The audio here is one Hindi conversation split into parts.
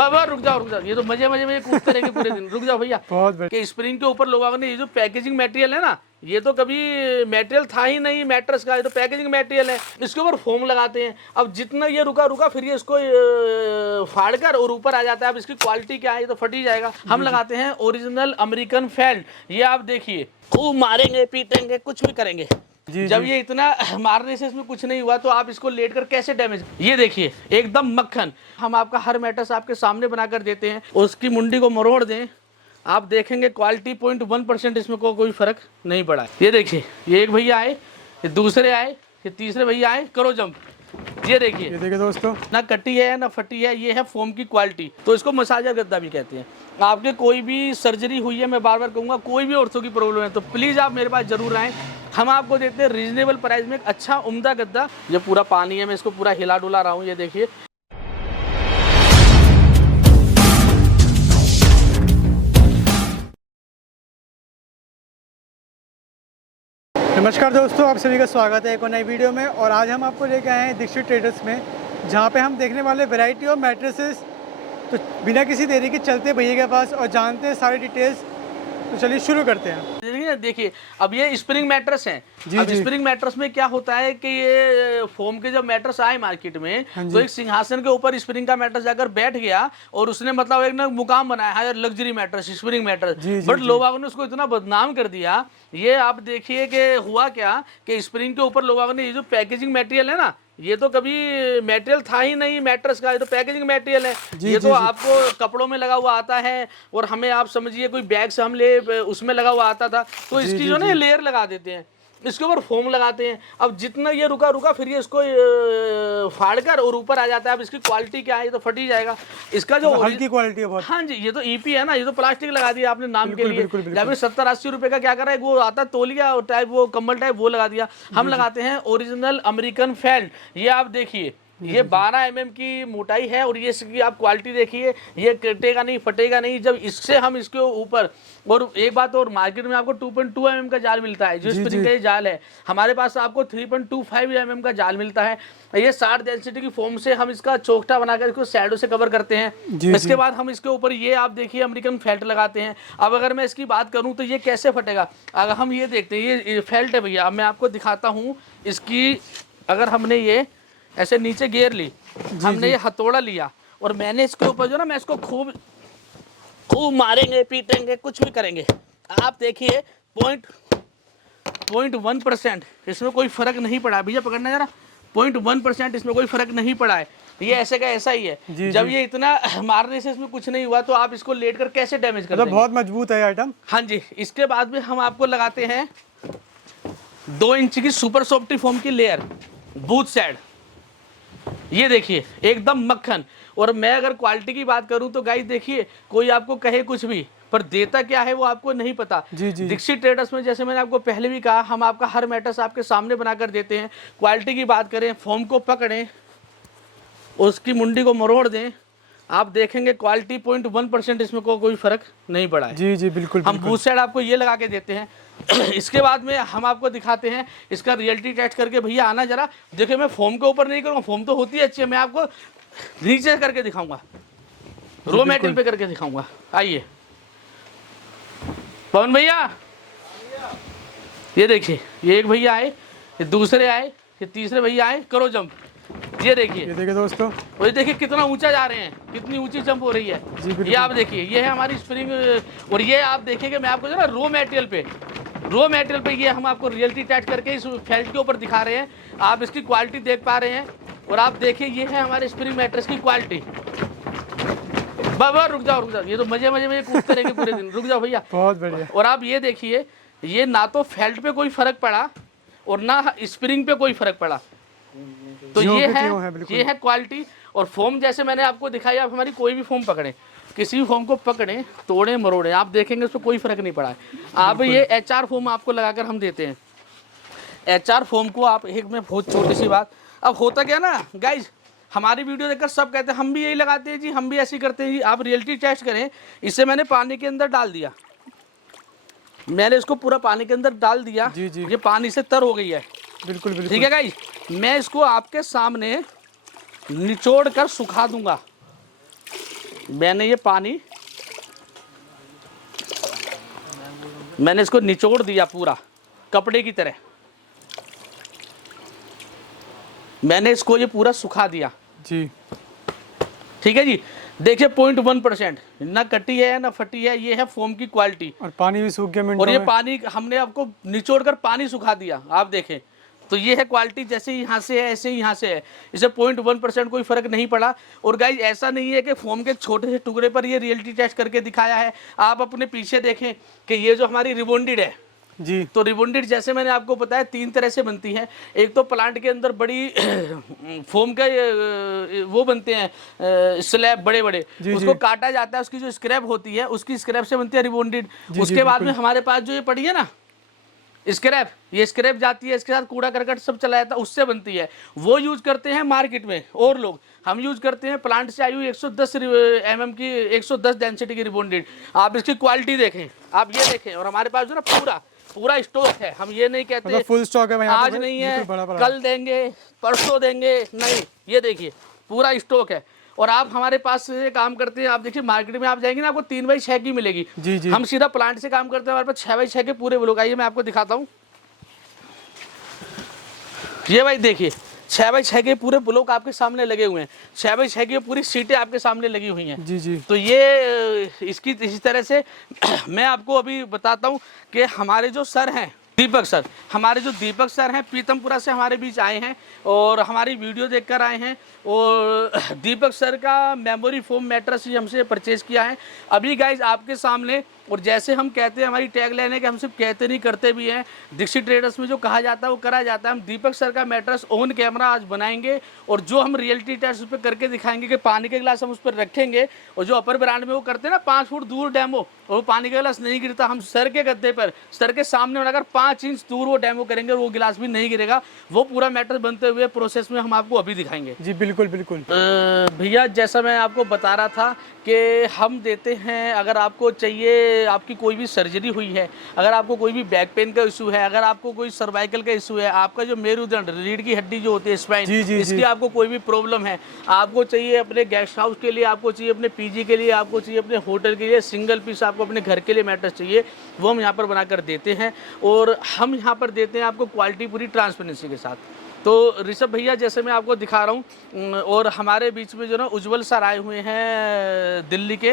बाबा रुक जाओ, ये तो मजे में कूदते रहेंगे पूरे दिन। रुक जाओ भैया। कि स्प्रिंग के ऊपर लोगों ने ये जो पैकेजिंग मटेरियल है ना, ये तो कभी मटेरियल था ही नहीं मैट्रेस का, ये तो पैकेजिंग मटेरियल है। इसके ऊपर फोम लगाते हैं। अब जितना ये रुका फिर ये इसको फाड़ कर और ऊपर आ जाता है। अब इसकी क्वालिटी क्या है, ये तो फट ही जाएगा। हम लगाते हैं ओरिजिनल अमेरिकन फेल्ट। ये आप देखिए, खूब मारेंगे पीटेंगे कुछ भी करेंगे। जब ये इतना मारने से इसमें कुछ नहीं हुआ तो आप इसको लेट कर कैसे डैमेज। ये देखिए एकदम मक्खन। हम आपका हर मैट्रेस आपके सामने बनाकर देते हैं। उसकी मुंडी को मरोड़ दें, आप देखेंगे क्वालिटी 0.1% इसमें कोई फर्क नहीं पड़ा है। ये देखिए, ये एक भैया आए, ये दूसरे आए, ये तीसरे भैया आए, करो जंप। ये देखिए दोस्तों, ना कटी है ना फटी है। ये है फोम की क्वालिटी, तो इसको मसाजर गद्दा भी कहते हैं। आपके कोई भी सर्जरी हुई है, मैं बार बार कहूँगा, कोई भी औरतों की प्रॉब्लम है तो प्लीज़ आप मेरे पास जरूर आएँ। हम आपको देते हैं रीजनेबल प्राइस में एक अच्छा उम्दा गद्दा। ये पूरा पानी है, मैं इसको पूरा हिला डुला रहा हूँ। ये देखिए, नमस्कार दोस्तों, आप सभी का स्वागत है एक और नई वीडियो में। और आज हम आपको लेकर आए हैं दीक्षित ट्रेडर्स में, जहां पे हम देखने वाले वैरायटी ऑफ मैट्रेसेस। तो बिना किसी देरी के चलते भैया के पास और जानते हैं सारी डिटेल्स। तो चलिए शुरू करते हैं। देखिए अब ये स्प्रिंग मैट्रेस हैं। अब स्प्रिंग मैट्रेस में क्या होता है कि ये फोम के जब मैट्रेस आए मार्केट में, तो एक सिंहासन के ऊपर स्प्रिंग का मैट्रेस जाकर बैठ गया और उसने मतलब एक ना मुकाम बनाया है luxury mattress, spring mattress. But लोगों ने उसको इतना बदनाम कर दिया। ये आप देखिए कि हुआ क्या कि स्प्रिंग के ऊपर लोगों ने ये जो पैकेजिंग मटेरियल है ना, ये तो कभी मटेरियल था ही नहीं मैट्रेस का, ये तो पैकेजिंग मटेरियल है। ये तो आपको कपड़ों में लगा हुआ आता है और हमें आप समझिए कोई बैग से हम ले उसमें लगा हुआ आता था। तो इसकी जो ना लेयर लगा देते हैं, इसके ऊपर फोम लगाते हैं। अब जितना ये रुका फिर ये इसको फाड़ कर और ऊपर आ जाता है। अब इसकी क्वालिटी क्या है, ये तो फट ही जाएगा। इसका जो हल्की क्वालिटी है बहुत। हाँ जी, ये तो ईपी है ना, ये तो प्लास्टिक लगा दिया आपने नाम के लिए। जब 70-80 रुपए का क्या कर रहा है, वो आता तौलिया टाइप, वो कम्बल टाइप, वो लगा दिया। हम लगाते हैं ओरिजिनल अमेरिकन फेल्ट। ये आप देखिए, ये 12 mm की मोटाई है और ये इसकी आप क्वालिटी देखिए, ये कटेगा नहीं फटेगा नहीं। जब इससे हम इसके ऊपर, और एक बात और, मार्केट में आपको 2.2 mm का जाल मिलता है जो स्प्रिंग का जाल है। हमारे पास आपको 3.25 mm का जाल मिलता है। ये 60 डेंसिटी की फोम से हम इसका चौकटा बनाकर इसको शैडो से कवर करते हैं। इसके बाद हम इसके ऊपर ये आप देखिए अमेरिकन फेल्ट लगाते हैं। अब अगर मैं इसकी बात करूं तो ये कैसे फटेगा, अगर हम ये देखते हैं, ये फेल्ट है भैया, मैं आपको दिखाता हूँ इसकी। अगर हमने ये ऐसे नीचे गियर ली, हमने ये हथौड़ा लिया और मैंने इसके ऊपर जो ना, मैं इसको खूब मारेंगे पीटेंगे कुछ भी करेंगे। आप देखिए 0.1% इसमें कोई फर्क नहीं पड़ा। भैया पकड़ना जरा, 0.1% इसमें कोई फर्क नहीं पड़ा है। ये ऐसे का ऐसा ही है। जब ये इतना मारने से इसमें कुछ नहीं हुआ तो आप इसको लेट कर कैसे डैमेज कर देंगे। बहुत मजबूत है आइटम। हाँ जी। इसके बाद में हम आपको लगाते हैं 2 इंच की सुपर सॉफ्टी फोम की लेयर बूथ साइड। ये देखिए एकदम मक्खन। और मैं अगर क्वालिटी की बात करूं तो गाइस देखिए, कोई आपको कहे कुछ भी, पर देता क्या है वो आपको नहीं पता। दीक्षित ट्रेडर्स में, जैसे मैंने आपको पहले भी कहा, हम आपका हर मैट्रेस आपके सामने बनाकर देते हैं। क्वालिटी की बात करें, फोम को पकड़ें, उसकी मुंडी को मरोड़ दें, आप देखेंगे क्वालिटी 0.1% इसमें कोई फर्क नहीं पड़ा है। जी बिल्कुल। हम बूथ साइड आपको ये लगा के देते हैं। इसके बाद में हम आपको दिखाते हैं इसका रियलिटी टेस्ट करके। भैया आना जरा, देखिए मैं फोम के ऊपर नहीं करूँगा, फोम तो होती है अच्छी है, मैं आपको नीचे करके दिखाऊंगा, रो मेटल पे करके दिखाऊंगा। आइए पवन भैया, ये देखिए, ये एक भैया आए, ये दूसरे आए, ये तीसरे भैया आए, करो जंप। ये देखिए दोस्तों, और ये देखिए कितना ऊंचा जा रहे हैं, कितनी ऊंची जंप हो रही है। ये आप देखिए, ये है हमारी स्प्रिंग। और ये आप देखेंगे, मैं आपको जो ना रो मटेरियल पे ये हम आपको रियलिटी टेस्ट करके इस फेल्ट के ऊपर दिखा रहे हैं। आप इसकी क्वालिटी देख पा रहे हैं। और आप देखिए, ये है हमारे स्प्रिंग मैट्रेस की क्वालिटी। बाबा रुक जाओ, ये तो मजे में कूदते रहेंगे पूरे दिन। रुक जाओ भैया, बहुत बढ़िया। और आप ये देखिए, ये ना तो फेल्ट पे कोई फर्क पड़ा और ना स्प्रिंग पे कोई फर्क पड़ा। तो ये है क्वालिटी। और फोम जैसे मैंने आपको दिखाई, आप हमारी कोई भी फोम पकड़े, किसी भी फोम को पकड़े, तोड़े मरोड़े, आप देखेंगे उसमें कोई फर्क नहीं पड़ा है। आप ये HR फोम आपको लगाकर हम देते हैं। HR फोम को आप एक में बहुत छोटी सी बात, अब होता क्या ना गाइज, हमारी वीडियो देखकर सब कहते हैं हम भी यही लगाते हैं जी, हम भी ऐसे करते हैं जी। आप रियलिटी टेस्ट करें। इसे मैंने पानी के अंदर डाल दिया, मैंने इसको पूरा पानी के अंदर डाल दिया। ये पानी से तर हो गई है। बिल्कुल ठीक है गाइज। मैं इसको आपके सामने निचोड़ कर सुखा दूंगा। मैंने ये पानी मैंने इसको निचोड़ दिया पूरा कपड़े की तरह। मैंने इसको ये पूरा सुखा दिया जी। ठीक है जी। देखिए 0.1% ना कटी है ना फटी है, ये है फोम की क्वालिटी। और पानी भी सूख गया मिनटों और ये में। पानी हमने आपको निचोड़ कर पानी सुखा दिया, आप देखें तो ये है क्वालिटी। जैसे यहाँ से है ऐसे ही यहाँ से है, इसे 0.1% कोई फर्क नहीं पड़ा। और गाइज ऐसा नहीं है कि फोम के छोटे से टुकड़े पर ये रियलिटी टेस्ट करके दिखाया है। आप अपने पीछे देखें कि ये जो हमारी रिबॉन्डेड है जी, तो रिबॉन्डेड जैसे मैंने आपको बताया 3 तरह से बनती है। एक तो प्लांट के अंदर बड़ी फोम का वो बनते हैं स्लैब बड़े बड़े, उसको काटा जाता है, उसकी जो स्क्रैप होती है उसकी स्क्रैप से बनती है रिबॉन्डेड। उसके बाद में हमारे पास जो ये पड़ी है ना स्क्रैप, ये स्क्रैप जाती है, इसके साथ कूड़ा करकट सब चला जाता है, उससे बनती है। वो यूज करते हैं मार्केट में और लोग, हम यूज करते हैं प्लांट से आई हुई 110 mm की 110 डेंसिटी की रिबॉन्डेड। आप इसकी क्वालिटी देखें, आप ये देखें। और हमारे पास जो ना पूरा स्टॉक है, हम ये नहीं कहते मतलब फुल स्टॉक है आज नहीं है कल देंगे परसों देंगे, नहीं, ये देखिए पूरा स्टॉक है। और आप हमारे पास से काम करते हैं, आप देखिए मार्केट में आप जाएंगे ना आपको 3x6 की मिलेगी। जी जी। हम सीधा प्लांट से काम करते हैं, हमारे पास 6x6 के पूरे ब्लॉक। आइए मैं आपको दिखाता हूँ, ये भाई देखिए 6x6 के पूरे ब्लॉक आपके सामने लगे हुए हैं, 6x6 की पूरी सीटें आपके सामने लगी हुई हैं। जी जी। तो ये इसकी इसी तरह से मैं आपको अभी बताता हूँ कि हमारे जो सर हैं दीपक सर, हमारे जो दीपक सर हैं पीतमपुरा से हमारे बीच आए हैं और हमारी वीडियो देखकर आए हैं। और दीपक सर का मेमोरी फोम मैट्रेस ही हमसे परचेज़ किया है अभी गाइज आपके सामने। और जैसे हम कहते हैं, हमारी टैग लाइन है कि हम सिर्फ कहते नहीं करते भी हैं। दीक्षित ट्रेडर्स में जो कहा जाता है वो करा जाता है। हम दीपक सर का मैट्रेस ऑन कैमरा आज बनाएंगे और जो हम रियलिटी टेस्ट उस पर करके दिखाएंगे कि पानी के गिलास हम उस पर रखेंगे और जो अपर ब्रांड में वो करते हैं ना 5 फुट दूर डेमो, और वो पानी का गिलास नहीं गिरता, हम सर के गद्दे पर सर के सामने बनाकर 5 इंच दूर वो डेमो करेंगे और वो गिलास भी नहीं गिरेगा। वो पूरा मैट्रेस बनते हुए प्रोसेस में हम आपको अभी दिखाएंगे। जी बिल्कुल बिल्कुल। भैया जैसा मैं आपको बता रहा था कि हम देते हैं, अगर आपको चाहिए, आपकी कोई भी सर्जरी हुई है, अगर आपको कोई भी बैक पेन का इशू है, अगर आपको कोई सर्वाइकल का इशू है, आपका जो मेरुदंड रीढ़ की हड्डी जो होती है स्पाइन, इसकी आपको कोई भी प्रॉब्लम है, आपको चाहिए अपने गेस्ट हाउस के लिए, आपको चाहिए अपने पीजी के लिए, आपको चाहिए अपने होटल के लिए, सिंगल पीस आपको अपने घर के लिए मैट्रेस चाहिए, वो हम यहाँ पर बनाकर देते हैं। और हम यहाँ पर देते हैं आपको क्वालिटी पूरी ट्रांसपेरेंसी के साथ। तो ऋषभ भैया जैसे मैं आपको दिखा रहा हूँ, और हमारे बीच में जो ना उज्जवल सर आए हुए हैं दिल्ली के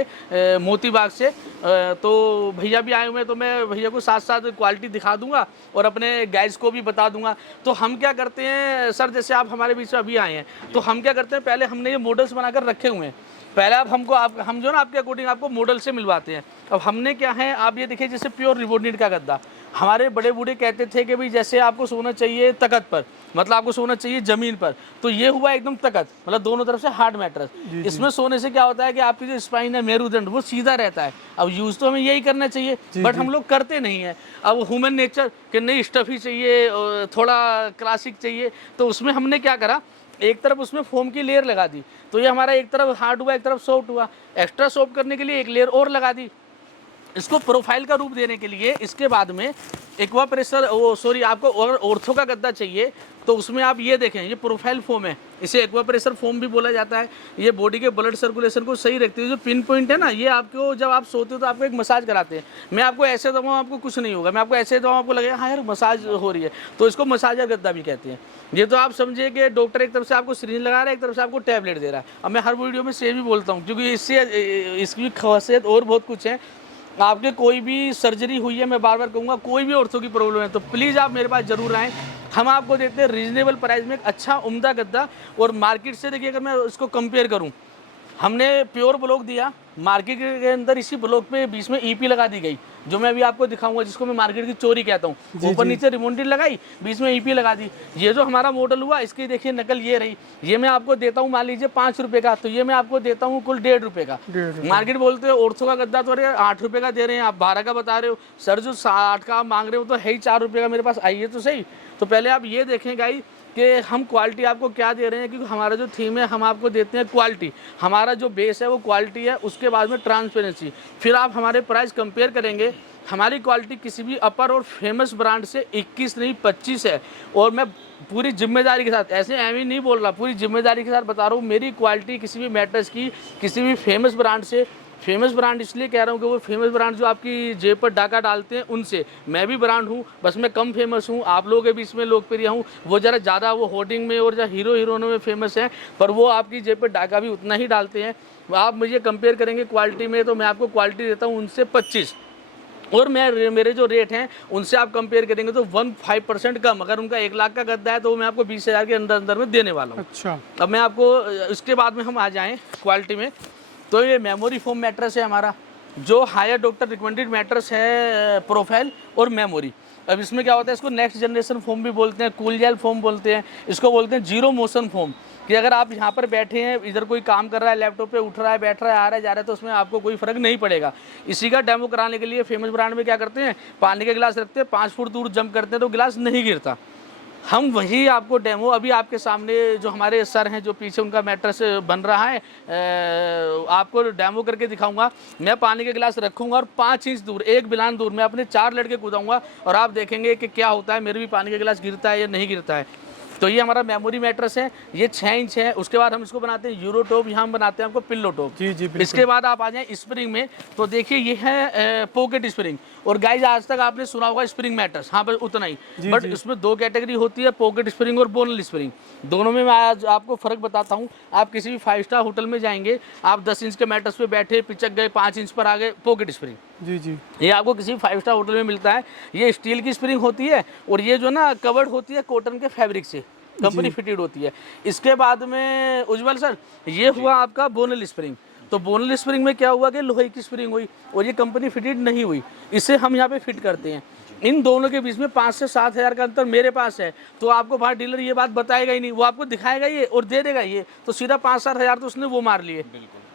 मोती बाग से, तो भैया भी आए हुए हैं। तो मैं भैया को साथ साथ क्वालिटी दिखा दूंगा और अपने गाइस को भी बता दूंगा। तो हम क्या करते हैं सर, जैसे आप हमारे बीच में अभी आए हैं तो हम क्या करते हैं, पहले हमने ये मॉडल्स बनाकर रखे हुए हैं। पहले हम जो ना आपके अकॉर्डिंग आपको मॉडल से मिलवाते हैं। अब हमने क्या है, आप ये देखिए जैसे प्योर रिबॉन्डेड का गद्दा, हमारे बड़े बूढ़े कहते थे कि भाई जैसे आपको सोना चाहिए तकत पर, मतलब आपको सोना चाहिए जमीन पर, तो ये हुआ एकदम तकत, मतलब दोनों तरफ से हार्ड मैट्रेस। इसमें सोने से क्या होता है कि आपकी जो स्पाइन है मेरुदंड वो सीधा रहता है। अब यूज तो हमें यही करना चाहिए, बट हम लोग करते नहीं है। अब ह्यूमन नेचर कि नहीं स्टफी चाहिए, थोड़ा क्लासिक चाहिए, तो उसमें हमने क्या करा, एक तरफ उसमें फोम की लेयर लगा दी, तो ये हमारा एक तरफ हार्ड हुआ एक तरफ सॉफ्ट हुआ। एक्स्ट्रा सॉफ्ट करने के लिए एक लेयर और लगा दी, इसको प्रोफाइल का रूप देने के लिए। इसके बाद में एक्वा प्रेशर आपको ऑर्थो का गद्दा चाहिए तो उसमें आप ये देखें, ये प्रोफाइल फोम है, इसे एक्वा प्रेशर फोम भी बोला जाता है। ये बॉडी के ब्लड सर्कुलेशन को सही रखती है। जो पिन पॉइंट है ना, ये आपको जब आप सोते हो तो आपको एक मसाज कराते हैं। मैं आपको ऐसे दबाऊँ आपको कुछ नहीं होगा, मैं आपको ऐसे दबाऊँ आपको लगेगा हाँ यार मसाज हो रही है, तो इसको मसाजर गद्दा भी कहते हैं। ये तो आप समझिए कि डॉक्टर एक तरफ से आपको सिरिंज लगा रहा है, एक तरफ से आपको टैबलेट दे रहा है। अब मैं हर वीडियो में सेम ही बोलता हूँ क्योंकि इससे इसकी खासियत और बहुत कुछ है। आपके कोई भी सर्जरी हुई है, मैं बार बार कहूँगा, कोई भी ऑर्थो की प्रॉब्लम है तो प्लीज़ आप मेरे पास ज़रूर आएँ। हम आपको देते हैं रीजनेबल प्राइस में एक अच्छा उम्दा गद्दा। और मार्केट से देखिए अगर मैं इसको कंपेयर करूं, हमने प्योर ब्लॉक दिया, मार्केट के अंदर इसी ब्लॉक पे बीच में ईपी लगा दी गई, जो मैं अभी आपको दिखाऊंगा, जिसको मैं मार्केट की चोरी कहता हूँ। ऊपर नीचे रिमोंडेड लगाई, बीच में ईपी लगा दी। ये जो हमारा मॉडल हुआ इसकी देखिए नकल ये रही। ये मैं आपको देता हूँ मान लीजिए 5 रुपये का, तो ये मैं आपको देता हूँ कुल 1.5 रुपये का। मार्केट बोलते हो ऑर्थो का गद्दा तो 8 रुपये का दे रहे हैं, आप 12 का बता रहे हो। सर जो 8 का आप मांग रहे हो तो है ही 4 रुपये का मेरे पास, आइए तो सही। तो पहले आप ये देखें गाइस कि हम क्वालिटी आपको क्या दे रहे हैं, क्योंकि हमारा जो थीम है हम आपको देते हैं क्वालिटी। हमारा जो बेस है वो क्वालिटी है, उसके बाद में ट्रांसपेरेंसी। फिर आप हमारे प्राइस कंपेयर करेंगे हमारी क्वालिटी किसी भी अपर और फेमस ब्रांड से 21 नहीं 25 है। और मैं पूरी जिम्मेदारी के साथ, ऐसे एवं नहीं बोल रहा, पूरी जिम्मेदारी के साथ बता रहा हूँ, मेरी क्वालिटी किसी भी मैट्रेस की किसी भी फेमस ब्रांड से, फेमस ब्रांड इसलिए कह रहा हूँ कि वो फेमस ब्रांड जो आपकी जेब पर डाका डालते हैं उनसे, मैं भी ब्रांड हूँ, बस मैं कम फेमस हूँ, आप लोगों के बीच में लोकप्रिय हूँ, वो ज़रा ज़्यादा वो होर्डिंग में और जहाँ हीरोइनों में फेमस हैं, पर वो आपकी जेब पर डाका भी उतना ही डालते हैं। आप मुझे कंपेयर करेंगे क्वालिटी में तो मैं आपको क्वालिटी देता हूँ उनसे 25, और मैं मेरे जो रेट हैं उनसे आप कंपेयर करेंगे तो 15% कम। अगर उनका 1 लाख का गद्दा है तो मैं आपको 20,000 के अंदर अंदर में देने वाला हूँ। अच्छा, अब मैं आपको इसके बाद में हम आ जाएं क्वालिटी में, तो ये मेमोरी फोम मैट्रेस है हमारा, जो हायर डॉक्टर रिकमेंडेड मैट्रेस है, प्रोफाइल और मेमोरी। अब इसमें क्या होता है, इसको नेक्स्ट जनरेशन फोम भी बोलते हैं, कूल जेल फोम बोलते हैं, इसको बोलते हैं जीरो मोशन फोम, कि अगर आप यहाँ पर बैठे हैं, इधर कोई काम कर रहा है, लैपटॉप पे उठ रहा है, बैठ रहा है, आ रहा है, जा रहा है, तो उसमें आपको कोई फर्क नहीं पड़ेगा। इसी का डेमो कराने के लिए फेमस ब्रांड में क्या करते हैं, पानी के गिलास रखते हैं, 5 फुट दूर जंप करते हैं तो गिलास नहीं गिरता। हम वही आपको डेमो अभी आपके सामने, जो हमारे सर हैं जो पीछे उनका मैट्रेस बन रहा है, आपको डेमो करके दिखाऊंगा। मैं पानी के गिलास रखूंगा और 5 इंच दूर, 1 बिलान दूर मैं अपने 4 लड़के कूदाऊंगा और आप देखेंगे कि क्या होता है, मेरे भी पानी का गिलास गिरता है या नहीं गिरता है। तो ये हमारा मेमोरी मैट्रेस है, ये 6 इंच है। उसके बाद हम इसको बनाते हैं यूरो टॉप, यहाँ हम बनाते हैं आपको पिल्लो टॉप। जी जी बिल्कुल। इसके बाद आप आ जाएं स्प्रिंग में, तो देखिए ये है पॉकेट स्प्रिंग। और गाइज आज तक आपने सुना होगा स्प्रिंग मैट्रेस, हाँ बस उतना ही, बट इसमें 2 कैटेगरी होती है, पॉकेट स्प्रिंग और बोनल स्प्रिंग। दोनों में मैं आज आपको फ़र्क बताता हूँ। आप किसी भी 5 स्टार होटल में जाएंगे, आप 10 इंच के मैट्रेस पे बैठे, पिचक गए, 5 इंच पर आ गए, पॉकेट स्प्रिंग। जी जी, ये आपको किसी 5 स्टार होटल में मिलता है। ये स्टील की स्प्रिंग होती है और ये जो ना कवर्ड होती है कॉटन के फैब्रिक से, कंपनी फिटेड होती है। इसके बाद में उज्जवल सर, ये हुआ आपका बोनल स्प्रिंग। तो बोनल स्प्रिंग में क्या हुआ कि लोहे की स्प्रिंग हुई और ये कंपनी फिटेड नहीं हुई, इसे हम यहाँ पे फिट करते हैं। इन दोनों के बीच में 5 से 7 हज़ार का अंतर मेरे पास है, तो आपको बाहर डीलर ये बात बताएगा ही नहीं, वो आपको दिखाएगा ये और दे देगा ये, तो सीधा 5-7 हज़ार तो उसने वो मार लिए।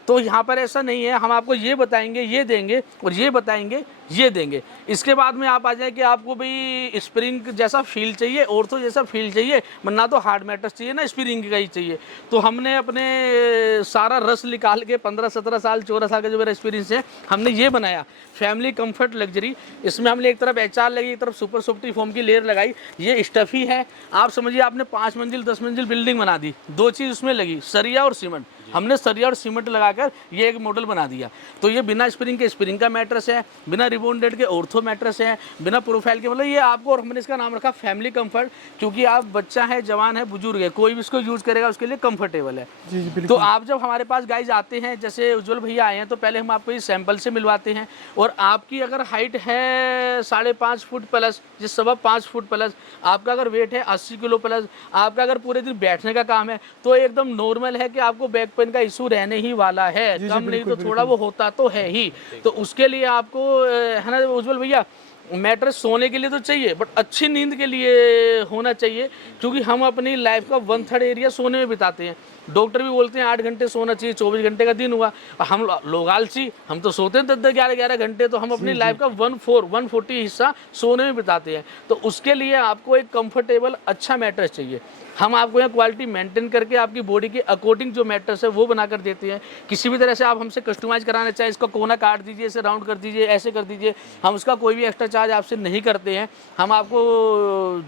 तो यहाँ पर ऐसा नहीं है, हम आपको ये बताएंगे ये देंगे और ये बताएंगे ये देंगे। इसके बाद में आप आ जाए कि आपको भाई स्प्रिंग जैसा फील चाहिए, ऑर्थो जैसा फील चाहिए, ना तो हार्ड मैट्रेस चाहिए ना स्प्रिंग का ही चाहिए। तो हमने अपने सारा रस निकाल के 15-17 साल 14 साल का जो मेरा एक्सपीरियंस है, हमने ये बनाया फैमिली कंफर्ट लग्जरी। इसमें हमने एक तरफ HR लगी, एक तरफ सुपर सॉफ्टी फोम की लेयर लगाई। ये स्टफी है, आप समझिए आपने 5 मंजिल 10 मंजिल बिल्डिंग बना दी। 2 चीज़ उसमें लगी, सरिया और सीमेंट। हमने सरिया और सीमेंट लगाकर ये एक मॉडल बना दिया। तो ये बिना स्प्रिंग के स्प्रिंग का मैट्रेस है, बिना रिबॉन्डेड के ऑर्थो मैट्रेस है, बिना प्रोफाइल के, मतलब ये आपको, और हमने इसका नाम रखा फैमिली कंफर्ट, क्योंकि आप बच्चा है, जवान है, बुजुर्ग है, कोई भी इसको यूज़ करेगा उसके लिए कंफर्टेबल है। जी तो आप जब हमारे पास गाइज आते हैं, जैसे उज्जवल भैया आए हैं, तो पहले हम आपको ये सैंपल से मिलवाते हैं। और आपकी अगर हाइट है 5.5 फुट प्लस, जिस सबब 5 फुट प्लस, आपका अगर वेट है 80 किलो प्लस, आपका अगर पूरे दिन बैठने का काम है, तो एकदम नॉर्मल है कि आपको बैक पेन का इशू रहने ही वाला है। कम नहीं तो थोड़ा वो होता तो है ही। तो उसके लिए आपको है ना उज्जवल भैया, मैट्रेस सोने के लिए तो चाहिए, बट अच्छी नींद के लिए होना चाहिए, क्योंकि हम अपनी लाइफ का 1/3 एरिया सोने में बिताते हैं। डॉक्टर भी बोलते हैं 8 घंटे सोना चाहिए, 24 घंटे का दिन हुआ। हम लोग आलसी, हम तो सोते हैं 10-10 11-11 घंटे, तो हम अपनी लाइफ का 1/40 हिस्सा सोने में बिताते हैं। तो उसके लिए आपको एक कंफर्टेबल अच्छा मैट्रेस चाहिए। हम आपको यहाँ क्वालिटी मेंटेन करके आपकी बॉडी के अकॉर्डिंग जो मैट्रेस है वो बनाकर देते हैं। किसी भी तरह से आप हमसे कस्टमाइज़ कराना चाहे, इसका कोना काट दीजिए, इसे राउंड कर दीजिए, ऐसे कर दीजिए, हम उसका कोई भी एक्स्ट्रा चार्ज आपसे नहीं करते हैं। हम आपको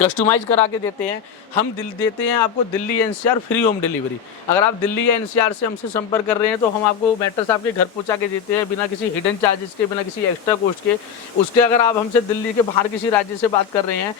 कस्टमाइज करा के देते हैं। हम देते हैं आपको Delhi NCR free home delivery. अगर आप दिल्ली या NCR से हमसे संपर्क कर रहे हैं तो हम आपको मैट्रेस आपके घर पहुंचा के देते हैं, बिना किसी हिडन चार्जेस के, बिना किसी एक्स्ट्रा कॉस्ट के। उसके अगर आप हमसे दिल्ली के बाहर किसी राज्य से बात कर रहे हैं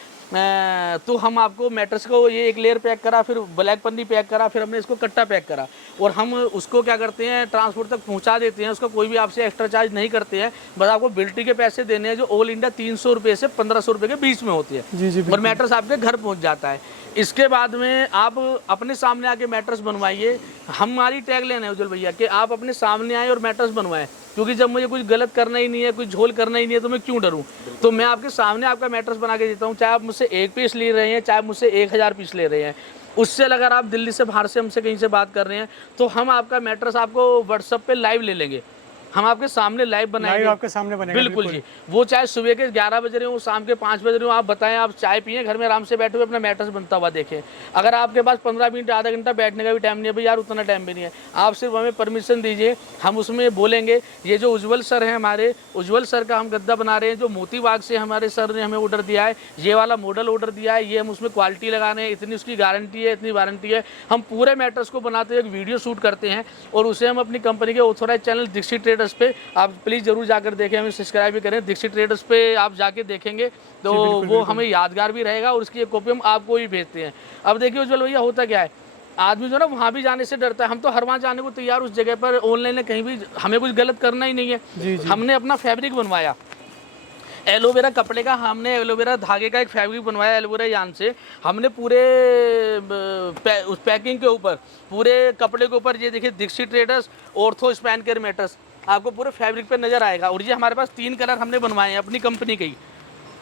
तो हम आपको मैट्रेस को ये एक लेयर पैक करा, फिर ब्लैक पन्नी पैक करा, फिर हमने इसको कट्टा पैक करा और हम उसको क्या करते हैं ट्रांसपोर्ट तक पहुंचा देते हैं। उसका कोई भी आपसे एक्स्ट्रा चार्ज नहीं करते हैं, बस आपको बिल्टी के पैसे देने हैं, जो ऑल इंडिया 300 रुपये से 1500 रुपये के बीच में होती है। जी और मैट्रेस आपके घर पहुँच जाता है। इसके बाद में आप अपने सामने आके मैट्रेस बनवाइए। हमारी टैग लेना है उज्जवल भैया कि आप अपने सामने आए और मैट्रेस बनवाएं, क्योंकि जब मुझे कुछ गलत करना ही नहीं है, कुछ झोल करना ही नहीं है, तो मैं क्यों डरूं। तो मैं आपके सामने आपका मैट्रेस बना के देता हूं, चाहे आप मुझसे 1 पीस ले रहे हैं, चाहे मुझसे 1000 पीस ले रहे हैं। उससे अगर आप दिल्ली से बाहर से हमसे कहीं से बात कर रहे हैं तो हम आपका मैट्रेस आपको व्हाट्सएप पे लाइव ले लेंगे। हम आपके सामने लाइव बनाएंगे, लाइव आपके सामने बनेगा। बिल्कुल जी। वो चाहे सुबह के 11 बज रहे हो, शाम के 5 बज रहे हो, आप बताएं, आप चाय पिए घर में आराम से बैठे हुए अपना मैट्रेस बनता हुआ देखें। अगर आपके पास 15 मिनट आधा घंटा बैठने का भी टाइम नहीं है भाई यार, उतना टाइम भी नहीं है, आप सिर्फ हमें परमिशन दीजिए, हम उसमें बोलेंगे। ये जो उज्जवल सर हैं हमारे, उज्जवल सर का हम गद्दा बना रहे हैं, जो मोती बाग से हमारे सर ने हमें ऑर्डर दिया है, ये वाला मॉडल ऑर्डर दिया है, ये हम उसमें क्वालिटी लगा रहे हैं, इतनी उसकी गारंटी है, इतनी वारंटी है। हम पूरे मैट्रेस को बनाते हुए एक वीडियो शूट करते हैं और उसे हम अपनी कंपनी के ऑथोराइज चैनल दीक्षित ट्रेडर्स पे, आप प्लीज़ जरूर जाकर देखें, हमें सब्सक्राइब भी करें। दीक्षित ट्रेडर्स पे आप जाके देखेंगे तो वो हमें यादगार भी रहेगा और उसकी एक कॉपी हम आपको ही भेजते हैं। अब देखिए उज्जवल भैया, होता क्या है, आदमी जो ना वहाँ भी जाने से डरता है, हम तो हर वहाँ जाने को तैयार, उस जगह पर ऑनलाइन कहीं भी हमें कुछ गलत करना ही नहीं है। हमने अपना फैब्रिक बनवाया एलोवेरा कपड़े का, हमने एलोवेरा धागे का एक फैब्रिक बनवाया एलोवेरा यान से। हमने पूरे उस पैकिंग के ऊपर, पूरे कपड़े के ऊपर ये देखिए Dikshit traders ortho span care mattress आपको पूरे फैब्रिक पे नज़र आएगा। और ये हमारे पास 3 कलर हमने बनवाए हैं अपनी कंपनी के ही,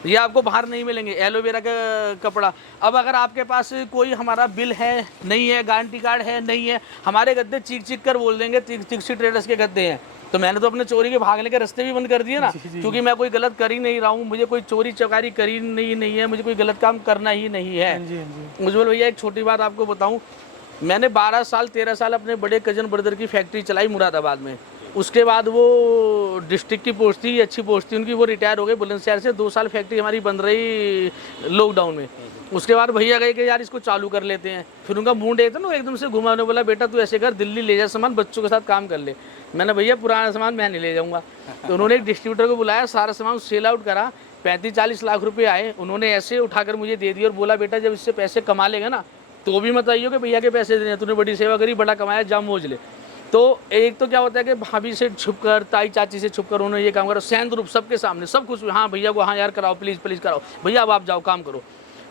ये आपको बाहर नहीं मिलेंगे, एलोवेरा का कपड़ा। अब अगर आपके पास कोई हमारा बिल है नहीं है, गारंटी कार्ड है नहीं है, हमारे गद्दे चीख चीख कर बोल देंगे दीक्षित ट्रेडर्स के गद्दे हैं, तो मैंने तो अपने चोरी के भागने के रास्ते भी बंद कर दिए ना, क्योंकि मैं कोई गलत कर ही नहीं रहा हूँ, मुझे कोई चोरी चकारी करी नहीं है, मुझे कोई गलत काम करना ही नहीं है। उज्जवल भैया एक छोटी बात आपको बताऊँ, मैंने 12 साल 13 साल अपने बड़े कजन ब्रदर की फैक्ट्री चलाई मुरादाबाद में। उसके बाद वो डिस्ट्रिक्ट की पोस्ट थी, अच्छी पोस्ट थी उनकी, वो रिटायर हो गए बुलंदशहर से। 2 साल फैक्ट्री हमारी बंद रही लॉकडाउन में। उसके बाद भैया गए कि यार इसको चालू कर लेते हैं, फिर उनका मूड एक था ना एकदम से घुमाने, बोला बेटा तू ऐसे कर, दिल्ली ले जा सामान, बच्चों के साथ काम कर ले। मैंने भैया पुराना सामान मैं नहीं ले जाऊँगा। तो उन्होंने एक डिस्ट्रीब्यूटर को बुलाया, सारा सामान सेल आउट करा, 35-40 लाख रुपये आए। उन्होंने ऐसे उठाकर मुझे दे दिए और बोला बेटा जब इससे पैसे कमा लेगा ना तो भी मत आइयो कि भैया के पैसे देने, तूने बड़ी सेवा करी, बड़ा कमाया, जा मौज ले। तो एक तो क्या होता है कि भाभी से छुपकर, ताई चाची से छुपकर उन्होंने ये काम करा, सैंत रूप सबके सामने, सब कुछ, हाँ भैया को, हाँ यार कराओ, प्लीज़ प्लीज़ कराओ भैया, अब आप जाओ काम करो।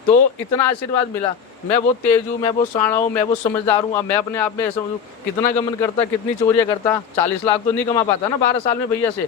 तो इतना आशीर्वाद मिला। मैं वो तेज हूँ, मैं वो साणा हूँ, मैं वो समझदार हूँ। अब मैं अपने आप में ऐसा हूँ, कितना गमन करता, कितनी चोरियाँ करता, 40 लाख तो नहीं कमा पाता ना 12 साल में भैया से।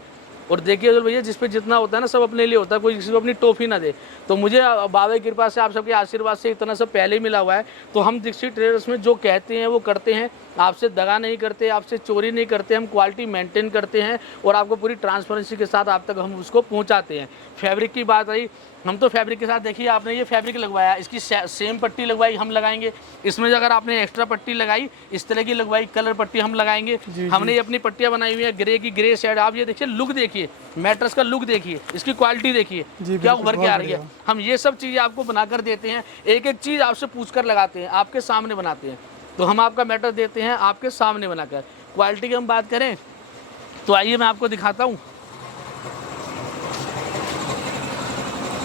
और देखिए भैया जिस पे जितना होता है ना सब अपने लिए होता है, कोई किसी को अपनी टॉफी ना दे। तो मुझे बाबा की कृपा से, आप सबके आशीर्वाद से इतना सब पहले ही मिला हुआ है। तो हम दीक्षित ट्रेडर्स में जो कहते हैं वो करते हैं, आपसे दगा नहीं करते, आपसे चोरी नहीं करते, हम क्वालिटी मेंटेन करते हैं और आपको पूरी ट्रांसपेरेंसी के साथ आप तक हम उसको पहुंचाते हैं। फैब्रिक की बात आई, हम तो फैब्रिक के साथ, देखिए आपने ये फैब्रिक लगवाया, इसकी सेम पट्टी लगवाई हम लगाएंगे, इसमें अगर आपने एक्स्ट्रा पट्टी लगाई, इस तरह की लगवाई, कलर पट्टी हम लगाएंगे। हमने ये अपनी पट्टियाँ बनाई हुई है, ग्रे की ग्रे शेड। आप ये देखिए, लुक देखिए, मैट्रेस का लुक देखिए, इसकी क्वालिटी देखिए क्या उभर के आ रही है। हम ये सब चीज़ें आपको बनाकर देते हैं, एक एक चीज़ आपसे पूछ कर लगाते हैं, आपके सामने बनाते हैं। तो हम आपका मैटर देते हैं आपके सामने बनाकर। क्वालिटी की हम बात करें तो आइए मैं आपको दिखाता हूँ।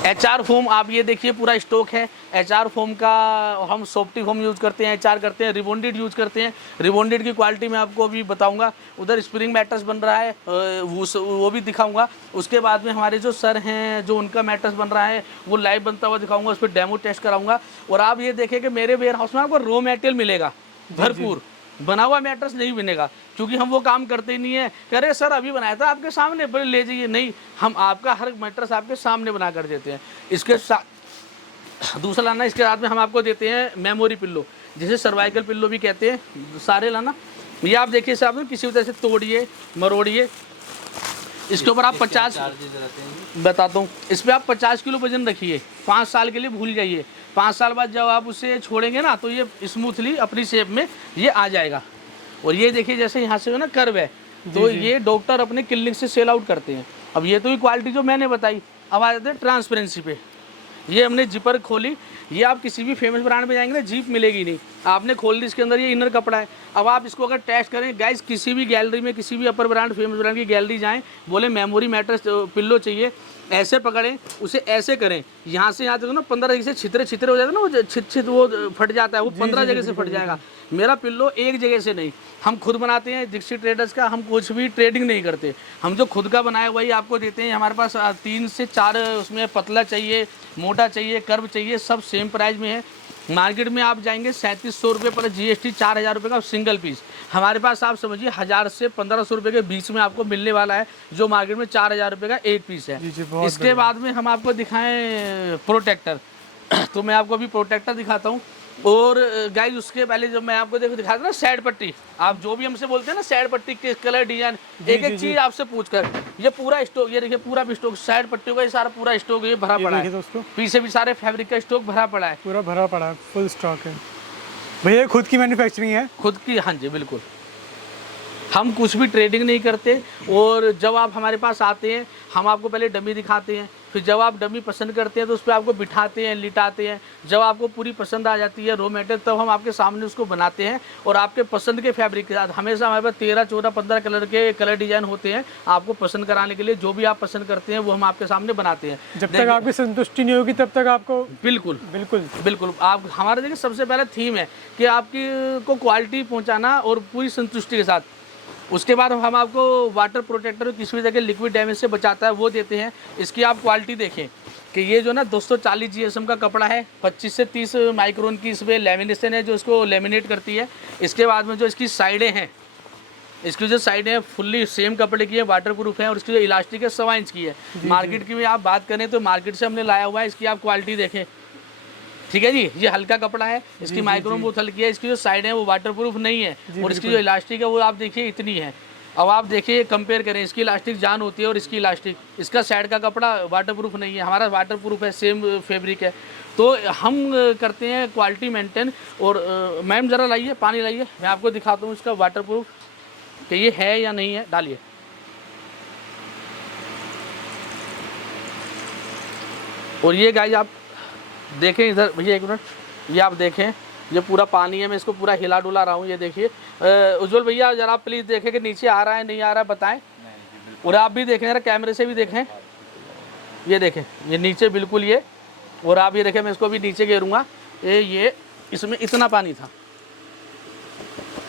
HR फोम, आप ये देखिए पूरा स्टॉक है HR फोम का। हम सॉफ्टी फोम यूज़ करते हैं, HR करते हैं, रिबॉन्डेड यूज़ करते हैं। रिबॉन्डेड की क्वालिटी मैं आपको अभी बताऊंगा। उधर स्प्रिंग मैट्रेस बन रहा है, वो भी दिखाऊंगा। उसके बाद में हमारे जो सर हैं, जो उनका मैट्रेस बन रहा है वो लाइव बनता हुआ दिखाऊंगा, उस पर डेमो टेस्ट कराऊंगा। और आप ये देखें कि मेरे वेयर हाउस में आपको रॉ मटेरियल मिलेगा भरपूर, बना हुआ मैट्रेस नहीं बनेगा, क्योंकि हम वो काम करते ही नहीं है। कह रहे सर अभी बनाया था आपके सामने, बड़े ले जाइए, नहीं, हम आपका हर मैट्रेस आपके सामने बना कर देते हैं। इसके साथ दूसरा लाना, इसके साथ में हम आपको देते हैं मेमोरी पिल्लो, जिसे सर्वाइकल पिल्लो भी कहते हैं, सारे लाना। ये आप देखिए साहब, किसी तरह से तोड़िए मरोड़िए, इसके ऊपर आप 50 बताता हूँ, इस पर आप 50 किलो वजन रखिए, 5 साल के लिए भूल जाइए। 5 साल बाद जब आप उसे छोड़ेंगे ना तो ये स्मूथली अपनी शेप में ये आ जाएगा। और ये देखिए जैसे यहाँ से ना कर्व है, तो ये डॉक्टर अपने क्लिनिक से सेल आउट करते हैं। अब ये तो ही क्वालिटी जो मैंने बताई। अब आ जाते हैं ट्रांसपेरेंसी पे। ये हमने जिपर खोली, ये आप किसी भी फेमस ब्रांड में जाएंगे ना जीप मिलेगी नहीं, आपने खोल दी, इसके अंदर ये इनर कपड़ा है। अब आप इसको अगर टेस्ट करें गाइस, किसी भी गैलरी में, किसी भी अपर ब्रांड फेमस ब्रांड की गैलरी जाएं, बोले मेमोरी मैट्रेस पिल्लो चाहिए, ऐसे पकड़ें, उसे ऐसे करें, यहाँ से यहाँ तक ना 15 जगह से छितरे हो जाते हैं ना, वो छित वो फट जाता है, वो 15 जगह से फट जाएगा। मेरा पिल्लो एक जगह से नहीं, हम खुद बनाते हैं दीक्षित ट्रेडर्स का, हम कुछ भी ट्रेडिंग नहीं करते, हम जो खुद का बनाया वही आपको देते हैं। हमारे पास 3 से 4 उसमें पतला चाहिए, मोटा चाहिए, कर्व चाहिए, सब सेम प्राइस में है। मार्केट में आप जाएंगे 3700 रुपये पर GST, 4000 रुपये का सिंगल पीस। हमारे पास आप समझिए 1000 से 1500 रुपये के बीच में आपको मिलने वाला है, जो मार्केट में 4000 रुपये का एक पीस है। इसके बाद में हम आपको दिखाएं प्रोटेक्टर। तो मैं आपको अभी प्रोटेक्टर दिखाता हूँ। और गाइस उसके पहले जब मैं आपको देखो दिखा था ना साइड पट्टी, आप जो भी हमसे बोलते हैं ना साइड पट्टी के कलर डिजाइन, एक एक चीज आपसे पूछ कर, ये पूरा स्टॉक, ये देखिए पूरा भी स्टॉक साइड पट्टियों का ये सारा पूरा स्टॉक ये भरा पड़ा है दोस्तों, पीछे भी सारे फैब्रिक का स्टॉक भरा पड़ा है, पूरा भरा पड़ा है, फुल स्टॉक है भैया। खुद की मैन्युफैक्चरिंग है? खुद की, हाँ जी बिल्कुल। हम कुछ भी ट्रेडिंग नहीं करते। और जब आप हमारे पास आते हैं हम आपको पहले डमी दिखाते हैं, फिर जब आप डमी पसंद करते हैं तो उस पर आपको बिठाते हैं, लिटाते हैं। जब आपको पूरी पसंद आ जाती है रॉ मटेरियल, तब हम आपके सामने उसको बनाते हैं और आपके पसंद के फैब्रिक के साथ। हमेशा हमारे पास 13, 14, 15 कलर के कलर डिजाइन होते हैं आपको पसंद कराने के लिए। जो भी आप पसंद करते हैं वो हम आपके सामने बनाते हैं। जब तक आपकी संतुष्टि नहीं होगी तब तक आपको बिल्कुल बिल्कुल बिल्कुल आप हमारे देखिए सबसे पहला थीम है कि आपकी को क्वालिटी पहुंचाना और पूरी संतुष्टि के साथ। उसके बाद हम आपको वाटर प्रोटेक्टर किसी भी जगह लिक्विड डैमेज से बचाता है वो देते हैं। इसकी आप क्वालिटी देखें कि ये जो ना 240 GSM का कपड़ा है, 25 से 30 माइक्रोन की इसमें लेमिनेशन है जो इसको लेमिनेट करती है। इसके बाद में जो इसकी साइडें हैं, इसकी जो साइडें हैं फुल्ली सेम कपड़े की है, वाटर प्रूफ है। और इसकी जो इलास्टिक है 1.25 इंच की है। मार्केट की भी आप बात करें तो मार्केट से हमने लाया हुआ है। इसकी आप क्वालिटी देखें, ठीक है जी। ये हल्का कपड़ा है, इसकी माइक्रोन बहुत हल्की है। इसकी जो साइड है वो वाटर प्रूफ नहीं है और इसकी जो इलास्टिक है वो आप देखिए इतनी है। अब आप देखिए कंपेयर करें, इसकी इलास्टिक जान होती है और इसकी इलास्टिक, इसका साइड का कपड़ा वाटर प्रूफ नहीं है, हमारा वाटर प्रूफ है, सेम फैब्रिक है। तो हम करते हैं क्वालिटी मेंटेन। और मैम ज़रा लाइए पानी लाइए, मैं आपको दिखाता हूँ इसका वाटर प्रूफ कि ये है या नहीं है। डालिए। और ये गाइस आप देखें इधर भैया एक मिनट, ये आप देखें ये पूरा पानी है, मैं इसको पूरा हिला डुला रहा हूँ। ये देखिए उज्जवल भैया जरा प्लीज़ देखें कि नीचे आ रहा है नहीं आ रहा है बताएं। और आप भी देखें जरा कैमरे से भी देखें, ये देखें ये नीचे बिल्कुल ये। और आप ये देखें, मैं इसको भी नीचे घेरूँगा, ये इसमें इतना पानी था।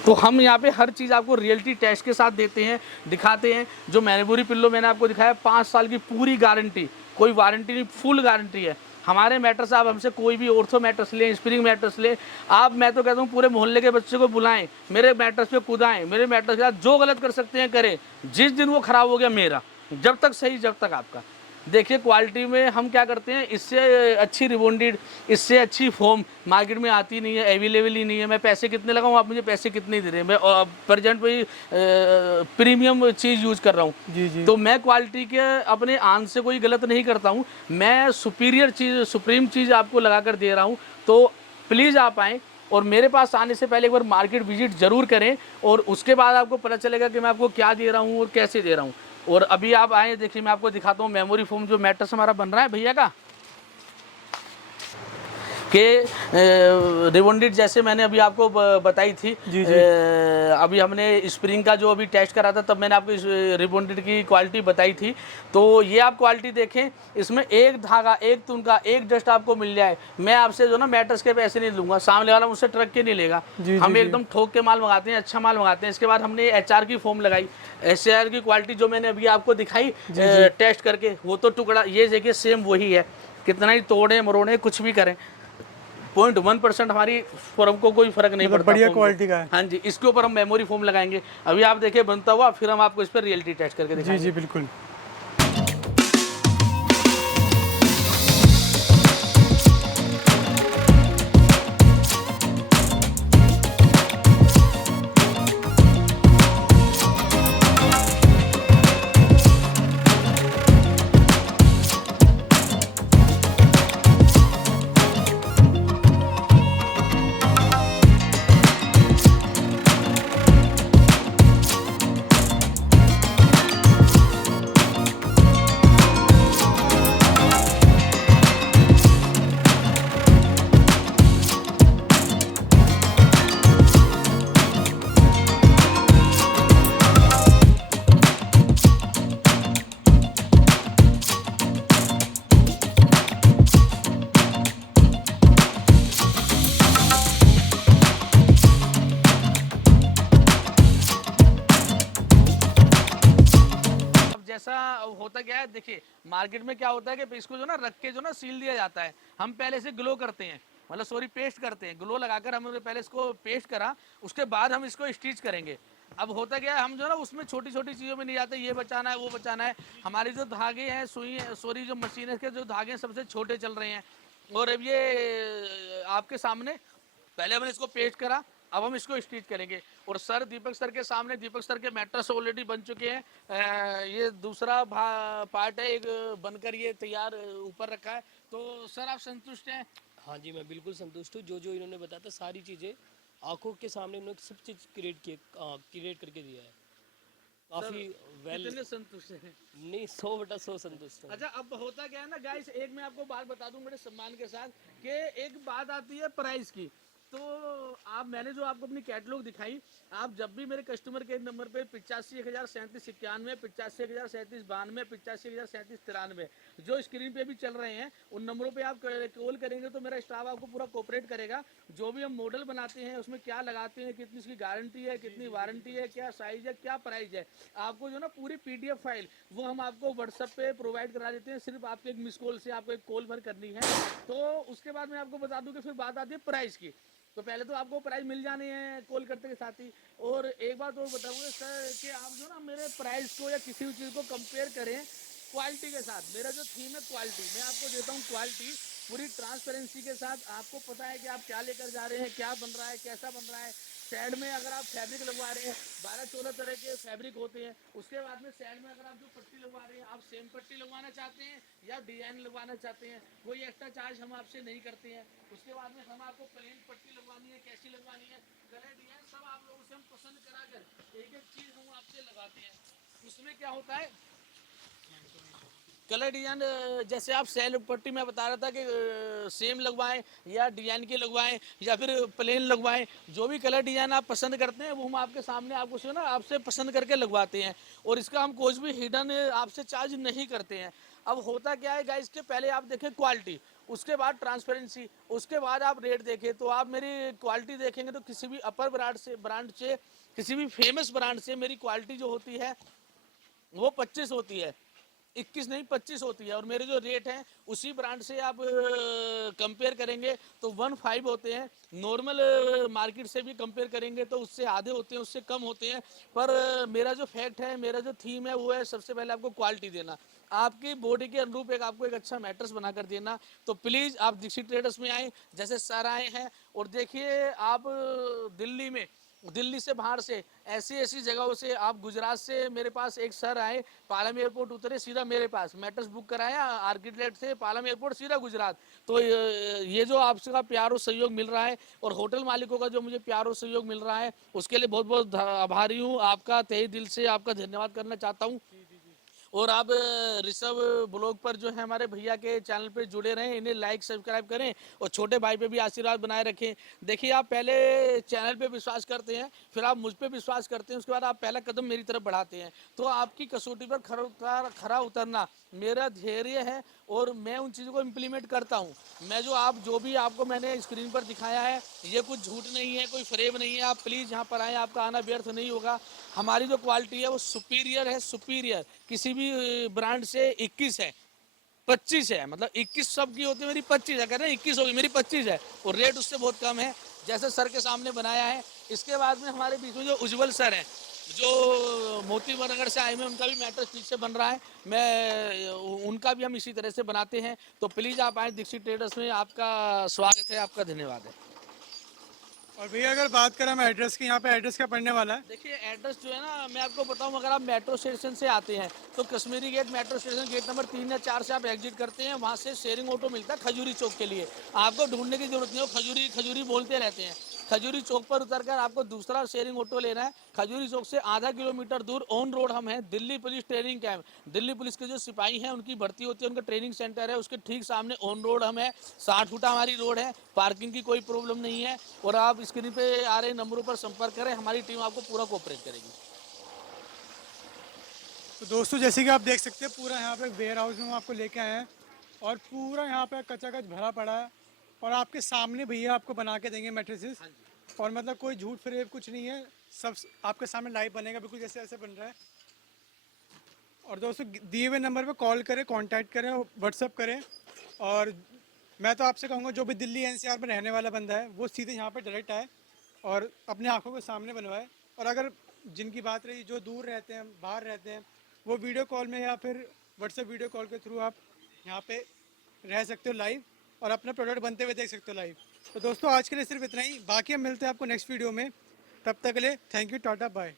तो हम यहाँ पे हर चीज़ आपको रियलिटी टेस्ट के साथ देते हैं, दिखाते हैं। जो मैनपुरी पिल्लो मैंने आपको दिखाया 5 साल की पूरी गारंटी, कोई वारंटी नहीं, फुल गारंटी है। हमारे मैट्रेस आप हमसे कोई भी ऑर्थो मैट्रेस लें, स्प्रिंग मैट्रेस लें, आप मैं तो कहता हूँ पूरे मोहल्ले के बच्चे को बुलाएं, मेरे मैट्रेस पे कूदाएं, मेरे मैट्रेस के साथ जो गलत कर सकते हैं करें। जिस दिन वो ख़राब हो गया मेरा, जब तक सही जब तक आपका। देखिए क्वालिटी में हम क्या करते हैं, इससे अच्छी रिबॉन्डेड, इससे अच्छी फोम मार्केट में आती नहीं है, अवेलेबल ही नहीं है। मैं पैसे कितने लगाऊं, आप मुझे पैसे कितने दे रहे हैं, मैं प्रेजेंट पे प्रीमियम चीज़ यूज कर रहा हूँ। जी। तो मैं क्वालिटी के अपने आन से कोई गलत नहीं करता हूँ, मैं सुपीरियर चीज़, सुप्रीम चीज़ आपको लगा कर दे रहा हूँ। तो प्लीज़ आप आएँ और मेरे पास आने से पहले एक बार मार्केट विजिट ज़रूर करें, और उसके बाद आपको पता चलेगा कि मैं आपको क्या दे रहा हूँ और कैसे दे रहा हूँ। और अभी आप आए, देखिए मैं आपको दिखाता हूँ मेमोरी फोम जो मैट्रेस हमारा बन रहा है भैया का, कि रिबॉन्डेड जैसे मैंने अभी आपको बताई थी। अभी हमने स्प्रिंग का जो अभी टेस्ट करा था तब मैंने आपको रिबॉन्डेड की क्वालिटी बताई थी। तो ये आप क्वालिटी देखें, इसमें एक धागा, एक तुनका, एक डस्ट आपको मिल जाए। मैं आपसे जो ना मैट्रेस के पैसे नहीं लूँगा, सामने वाला मुझसे ट्रक के नहीं लेगा। हम एकदम ठोक के माल मंगाते हैं, अच्छा माल मंगाते हैं। इसके बाद हमने HR की फोम लगाई, SR की क्वालिटी जो मैंने अभी आपको दिखाई टेस्ट करके, वो तो टुकड़ा ये देखिए सेम वही है। कितना ही तोड़े मरोड़े कुछ भी करें, 0.1% हमारी फोम को कोई फर्क नहीं पड़ता। बढ़िया क्वालिटी का है। हाँ जी, इसके ऊपर हम मेमोरी फोम लगाएंगे। अभी आप देखिए बनता हुआ, फिर हम आपको इस पर रियलिटी टेस्ट करके दिखाएंगे। जी बिल्कुल। जैसा होता क्या है, देखिए मार्केट में क्या होता है कि इसको जो ना रख के जो ना सील दिया जाता है। हम पहले से ग्लो करते हैं, मतलब सॉरी पेस्ट करते हैं, ग्लो लगाकर हमने पहले इसको पेस्ट करा, उसके बाद हम इसको स्टिच करेंगे। अब होता क्या है, हम जो ना उसमें छोटी छोटी चीज़ों में नहीं जाते, ये बचाना है वो बचाना है। हमारी जो धागे हैं सुई, सॉरी जो मशीन है के जो धागे सबसे छोटे चल रहे हैं। और अब ये आपके सामने पहले हमने इसको पेस्ट करा, अब हम इसको स्टिच करेंगे। और सर, दीपक सर के सामने, दीपक सर के मैट्रेस ऑलरेडी बन चुके हैं। ये दूसरा पार्ट है, एक बनकर ये तैयार ऊपर रखा है। तो सर आप संतुष्ट हैं? हाँ जी, मैं बिल्कुल संतुष्ट हूँ। जो जो इन्होंने बताया था सारी चीज़ें आंखों के सामने इन्होंने सब चीज़ क्रिएट करके दिया है। काफ़ी वेल, कितने संतुष्ट हैं? नहीं 100/100 संतुष्ट हूँ। अच्छा, अब होता क्या है ना गाइस, एक मैं आपको बात बता दूं बड़े सम्मान के साथ, कि एक बात आती है प्राइस की। तो आप, मैंने जो आपको अपनी कैटलॉग दिखाई, आप जब भी मेरे कस्टमर केयर नंबर पे 85,3791, 85,3792, 85,3793 जो स्क्रीन पे भी चल रहे हैं, उन नंबरों पे आप कॉल करेंगे तो मेरा स्टाफ आपको पूरा कोऑपरेट करेगा। जो भी हम मॉडल बनाते हैं उसमें क्या लगाते हैं, कितनी उसकी गारंटी है, कितनी वारंटी है, क्या साइज है, क्या प्राइस है, आपको जो ना पूरी PDF फाइल वो हम आपको व्हाट्सएप पे प्रोवाइड करा देते हैं। सिर्फ आपके एक मिस कॉल से आपको एक कॉल भर करनी है। तो उसके बाद मैं आपको बता दूं कि फिर बात आती है प्राइस की। तो पहले तो आपको प्राइस मिल जाने हैं कॉल करते के साथ ही। और एक बात और बताऊंगा सर, कि आप जो ना मेरे प्राइस को या किसी भी चीज़ को कंपेयर करें क्वालिटी के साथ। मेरा जो थीम है क्वालिटी, मैं आपको देता हूँ क्वालिटी पूरी ट्रांसपेरेंसी के साथ। आपको पता है कि आप क्या लेकर जा रहे हैं, क्या बन रहा है, कैसा बन रहा है। साइड में अगर आप फैब्रिक लगवा रहे हैं, 12-14 तरह के फैब्रिक होते हैं। उसके बाद में साइड में अगर आप जो पट्टी लगवा रहे हैं, आप सेम पट्टी लगवाना चाहते हैं या डिजाइन लगवाना चाहते हैं, कोई एक्स्ट्रा चार्ज हम आपसे नहीं करते हैं। उसके बाद में हम आपको प्लेन पट्टी लगवानी है, कैसी लगवानी है, कलर डिजाइन सब आप लोगों से हम पसंद करा कर एक एक चीज़ हम आपसे लगाते हैं। उसमें क्या होता है, कलर डिजाइन जैसे आप सेल पट्टी में बता रहा था कि सेम लगवाएं या डिजाइन की लगवाएं या फिर प्लेन लगवाएं, जो भी कलर डिजाइन आप पसंद करते हैं वो हम आपके सामने आपको से ना आपसे पसंद करके लगवाते हैं। और इसका हम कुछ भी हिडन आपसे चार्ज नहीं करते हैं। अब होता क्या है गाइस, के पहले आप देखें क्वालिटी, उसके बाद ट्रांसपेरेंसी, उसके बाद आप रेट देखें। तो आप मेरी क्वालिटी देखेंगे तो किसी भी अपर ब्रांड से किसी भी फेमस ब्रांड से मेरी क्वालिटी जो होती है वो 25 होती है, 21 नहीं 25 होती है। और मेरे जो रेट हैं उसी ब्रांड से आप कंपेयर करेंगे तो 15 होते हैं। नॉर्मल मार्केट से भी कंपेयर करेंगे तो उससे आधे होते हैं, उससे कम होते हैं। पर मेरा जो फैक्ट है, मेरा जो थीम है वो है सबसे पहले आपको क्वालिटी देना, आपकी बॉडी के अनुरूप एक आपको एक अच्छा मैट्रेस बना कर देना। तो प्लीज़ आप दीक्षित ट्रेडर्स में आए, जैसे सर आए हैं। और देखिए आप दिल्ली से बाहर से ऐसी ऐसी जगहों से, आप गुजरात से मेरे पास एक सर आए, पालम एयरपोर्ट उतरे, सीधा मेरे पास मैट्रेस बुक कराया आर्किटेक्ट से, पालम एयरपोर्ट सीधा गुजरात। तो ये जो आपका प्यार और सहयोग मिल रहा है और होटल मालिकों का जो मुझे प्यार और सहयोग मिल रहा है, उसके लिए बहुत बहुत आभारी हूँ। आपका तहे दिल से आपका धन्यवाद करना चाहता हूँ। और आप ऋषभ ब्लॉग पर जो है हमारे भैया के चैनल पे जुड़े रहें, इन्हें लाइक सब्सक्राइब करें और छोटे भाई पे भी आशीर्वाद बनाए रखें। देखिए, आप पहले चैनल पे विश्वास करते हैं, फिर आप मुझ पे विश्वास करते हैं, उसके बाद आप पहला कदम मेरी तरफ बढ़ाते हैं। तो आपकी कसौटी पर खरा उतरना मेरा धैर्य है और मैं उन चीज़ों को इम्प्लीमेंट करता हूँ। मैं जो भी आपको मैंने स्क्रीन पर दिखाया है, ये कुछ झूठ नहीं है, कोई फ्रेब नहीं है। आप प्लीज़ यहाँ पर आएँ, आपका आना व्यर्थ नहीं होगा। हमारी जो क्वालिटी है वो सुपीरियर है, सुपीरियर किसी भी ब्रांड से। 21 है, 25 है, मतलब 21 सबकी होती है, मेरी 25 है। कह रहे हैं 21 होगी, मेरी 25 है। और रेट उससे बहुत कम है, जैसे सर के सामने बनाया है। इसके बाद में हमारे बीच में जो उज्जवल सर हैं, जो मोती नगर से आए हुए, उनका भी मैट्रेस ठीक से बन रहा है। उनका भी हम इसी तरह से बनाते हैं। तो प्लीज़ आप आए दीक्षित ट्रेडर्स में, आपका स्वागत है, आपका धन्यवाद है। और भैया अगर बात करें हम एड्रेस की, यहाँ पे एड्रेस क्या पड़ने वाला है? देखिए, एड्रेस जो है ना, मैं आपको बताऊं, अगर आप मेट्रो स्टेशन से आते हैं तो Kashmere Gate metro station gate number 3 या 4 से आप एग्जिट करते हैं। वहाँ से शेयरिंग ऑटो मिलता है खजूरी चौक के लिए। आपको ढूंढने की जरूरत नहीं हो, खजूरी खजूरी बोलते रहते हैं। खजूरी चौक पर उतरकर आपको दूसरा शेयरिंग ऑटो लेना है। खजूरी चौक से आधा किलोमीटर दूर ऑन रोड हम हैं, Delhi police training camp. Delhi police के जो सिपाही हैं उनकी भर्ती होती है, उनका ट्रेनिंग सेंटर है, उसके ठीक सामने ऑन रोड हम हैं। 60 फुटा हमारी रोड है, पार्किंग की कोई प्रॉब्लम नहीं है। और आप स्क्रीन पे आ रहे नंबरों पर संपर्क करें, हमारी टीम आपको पूरा कोऑपरेट करेगी। तो दोस्तों जैसे कि आप देख सकते हैं पूरा यहाँ पे वेयर हाउस में हम आपको लेके आए हैं और पूरा यहाँ पे कच्चा-कच भरा पड़ा है और आपके सामने भैया आपको बना के देंगे मैट्रेसेस। और मतलब कोई झूठ फरेब कुछ नहीं है, सब आपके सामने लाइव बनेगा, बिल्कुल जैसे ऐसे बन रहा है। और दोस्तों दिए हुए नंबर पे कॉल करें, कांटेक्ट करें, व्हाट्सअप करें। और मैं तो आपसे कहूँगा जो भी दिल्ली एनसीआर में रहने वाला बंदा है वो सीधे यहाँ पे डायरेक्ट आए और अपने आंखों के सामने बनवाए। और अगर जिनकी बात रही जो दूर रहते हैं, बाहर रहते हैं, वो वीडियो कॉल में या फिर व्हाट्सएप वीडियो कॉल के थ्रू आप यहाँ पे रह सकते हो लाइव और अपना प्रोडक्ट बनते हुए देख सकते हो लाइव। तो दोस्तों आज के लिए सिर्फ इतना ही, बाकी हम मिलते हैं आपको नेक्स्ट वीडियो में। तब तक के लिए थैंक यू, टाटा, बाय।